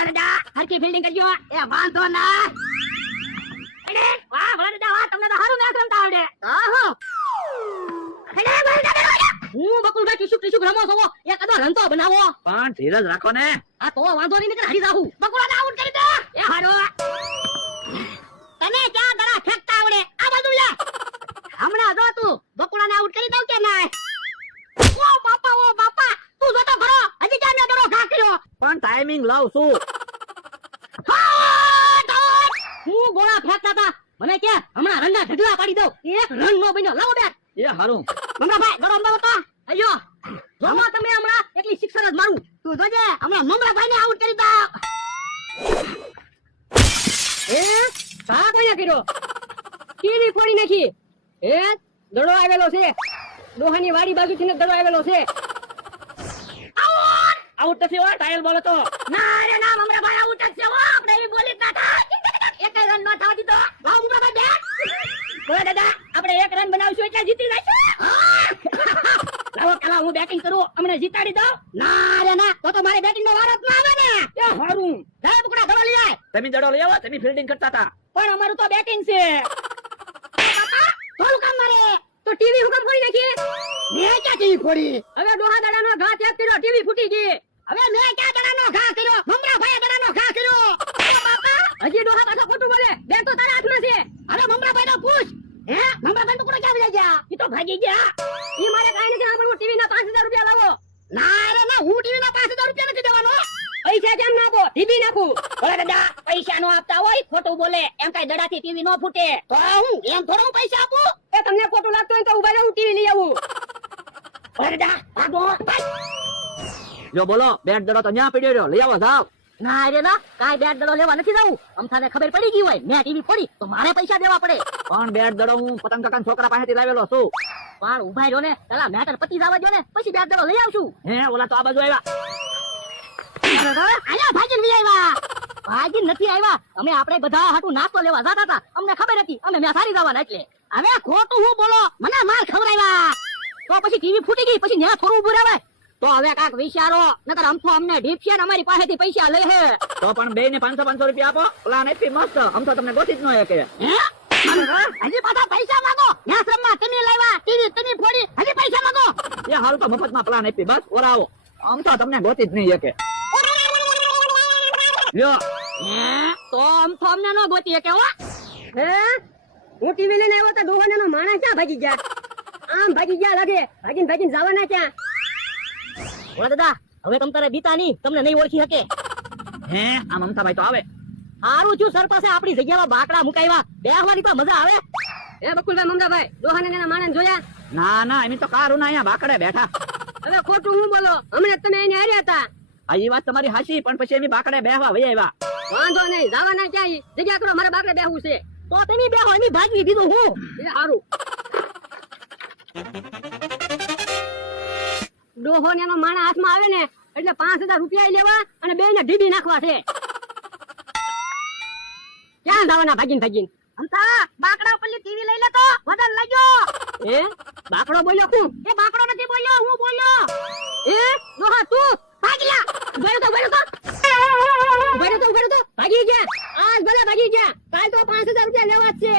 અરે દા હરકી ફિલ્ડિંગ કરજો એ વાંધો ના અરે વાહ વળદા વાહ તમને તો હારું મેચ રમતા આવડે આહો અરે વળદા હું બકુલભાઈ ટીસુ રમો છો એક અદો રંતો બનાવો પણ ધીરજ રાખો ને. આ તો વાંધો નહીં કે હારી જાહું બકુલાને આઉટ કરી દે એ હારો તને ક્યાં દડા ફેંકતા આવડે આ બાજુ લે હમણાં જો તું બકુલાને આઉટ કરી દઉં કે ના ઓ બાપા તું જોતો ખરો હજી ક્યાં મેં દડો ઘા કર્યો પણ ટાઈમિંગ લઉં છું. હું ગોળા ફેંકતા હતા મને કે હમણાં રનના ઢગલા પાડી દઉં એક રન નો બન્યો લાવો બેટ એ હારું. મમરાભાઈ ગડો અંબાવો તો અયો જોમો તમે હમણાં એકલી સિક્સર જ મારું તું જોજે હમણાં મમરાભાઈને આઉટ કરી દઉં એ સા કોને કર્યો કીની ફોડી નાખી એ દડો આવેલો છે ડોહાની વાડી બાજુથી ને દડો આવેલો છે આઉટ નથી હો, ટ્રાયલ બોલ હતો. ના રે ના મમરાભાઈ આઉટ જ છે હો આપણે એવી બોલી જ ના એક રન નો થવા દીધો વાહ મમરાભાઈ બેટ બોલ દાદા આપણે એક રન બનાવશું એટલે જીતી જઈશું લાવો પેલા હું બેટિંગ કરું અમને જીતાડી દઉં ના રે ના તો મારે બેટિંગ નો વારો જ ના આવે ને એ હારું જા બકુડા દડો લઈ આય તમે દડો લઈ આવો, તમે ફિલ્ડિંગ કરતા હતા. પણ અમારું તો બેટિંગ છે બાપા થોડું કામ મારે તો ટીવી હુકમ ફોડી નાખી મેં ક્યાં ટીવી ફોડી હવે ડોહા દાડાનો ઘા ચેક કર્યો ટીવી ફૂટી ગઈ હવે મેં ક્યાં દાડાનો ઘા કર્યો મમરાભાઈ દાડાનો ઘા કર્યો બાપા હજી ડોહા પાછો ખોટું બોલે બેટ તો તારા હાથમાં છે હવે મમરાભાઈ નો પૂછ હે મમરાભાઈ તો કોને ક્યાં લઈ ગયા ઈ તો ભાગી ગયા ઈ મારે કાઈ નથી આપણે ટીવી ના 5000 રૂપિયા લાવો ના રે ના હું ટીવી ના 5000 રૂપિયા નથી દેવાનો પૈસા કેમ નાખો ટીવી નાખું બોલે દાદા પૈસા નો આપતા હોય ખોટું બોલે એમ કઈ દડાથી ટીવી નો ફૂટે તો હું એમ થોડું પૈસા આપું એ તમને ખોટું લાગતું હોય તો ઉભા રહો ટીવી લઈ આવું બોલે દાદા ભાગો જો બોલો, બેટ દડો તો ન્યા પડ્યો રહ્યો, લઈ આવો જાવ. ના રે ના કાઈ બેટ દડો લેવા નથી જાવું અમથાને ખબર પડી ગઈ હોય મેં ટીવી ફોડી તો મારે પૈસા દેવા પડે પણ બેટ દડો હું પતંગ કાકાના છોકરા પાસેથી લાવેલો છું. પણ ઉભા રહ્યો ને પેલા મેટર પતિ જવા દો ને પછી બેટ દડો લઈ આવશું હે ઓલા તો આ બાજુ આવ્યા. આયા ભાગીને લઈ આવ્યા ભાગીને નથી આવ્યા અમે આપણે બધા હાટુ નાસ્તો લેવા જતા હતા અમને ખબર હતી અમે મેં સારી જવાના એટલે હવે ખોટું હું બોલો મને માર ખવડાવ્યા તો પછી ટીવી ફૂટી ગઈ પછી ન્યા થોડું ઉભું રહેવાય તો હવે કાક વિચારો નકર આમ તો અમને ઢીપશે ને અમારી પાસેથી પૈસા લે હે તો પણ બે ને 500 રૂપિયા આપો, પ્લાન એટલી મસ્ત, આમ તો તમને ગોતી જ ન કે. હજી પાછા પૈસા માંગો ન્યા શ્રમમાં તમે લાવ્યા ટીવી તમે ફોડી હજી પૈસા માંગો એ હાલ તો મફતમાં પ્લાન આપી, બસ ઓરાવો, આમ તો તમને ગોતી જ નહીં કે. લ્યો તો આમ તો અમને ન ગોતી કે હો હે હું ટીવી લઈને આવ્યો તો ડોહાના માણસ ક્યાં ભાગી ગયા આમ ભાગી ગયા લાગે ભાગીને જવાના ક્યાં ઓલા દાદા હવે તમ તારે બીતા નહીં તમને નહીં ઓળખી શકે હે આ મમતાભાઈ તો આવે. હારું છું સર પાસે આપણી જગ્યામાં બાકડા મુકાવ્યા બેહવાની તો મજા આવે એ બકુલભાઈ મમરાભાઈ ડોહાને એના માણસ જોયા ના ના એમ તો કારું ના અહીંયા બાકડે બેઠા. હવે ખોટું હું બોલો હમણાં તમે એને હાર્યા હતા આ ઈ વાત તમારી હાચી, પણ પછી એમ બાકડે બેહવા વહી આવ્યા. વાંધો નહીં જવાના ક્યાં જગ્યા કરો મારે બાકડે બેહવું છે તો તમે બેહો એની ભાગવી દીધું હું એ હારું ડોહો ને એનો માણા હાથમાં આવે ને એટલે 5000 રૂપિયા લેવા અને બે ને ઢીબી નાખવા છે ક્યાં જવાના ભાગીને અમતા બાકડા ઉપરની ટીવી લઈ લે તો વધારે લાગ્યો એ બાકડો બોલ્યો હું એ બાકડો નથી બોલ્યો હું બોલ્યો એ ડોહા તું ભાગલા ઉભા તો ભાગી ગયા આજ ભલે ભાગી ગયા કાલ તો 5000 રૂપિયા લેવા જ છે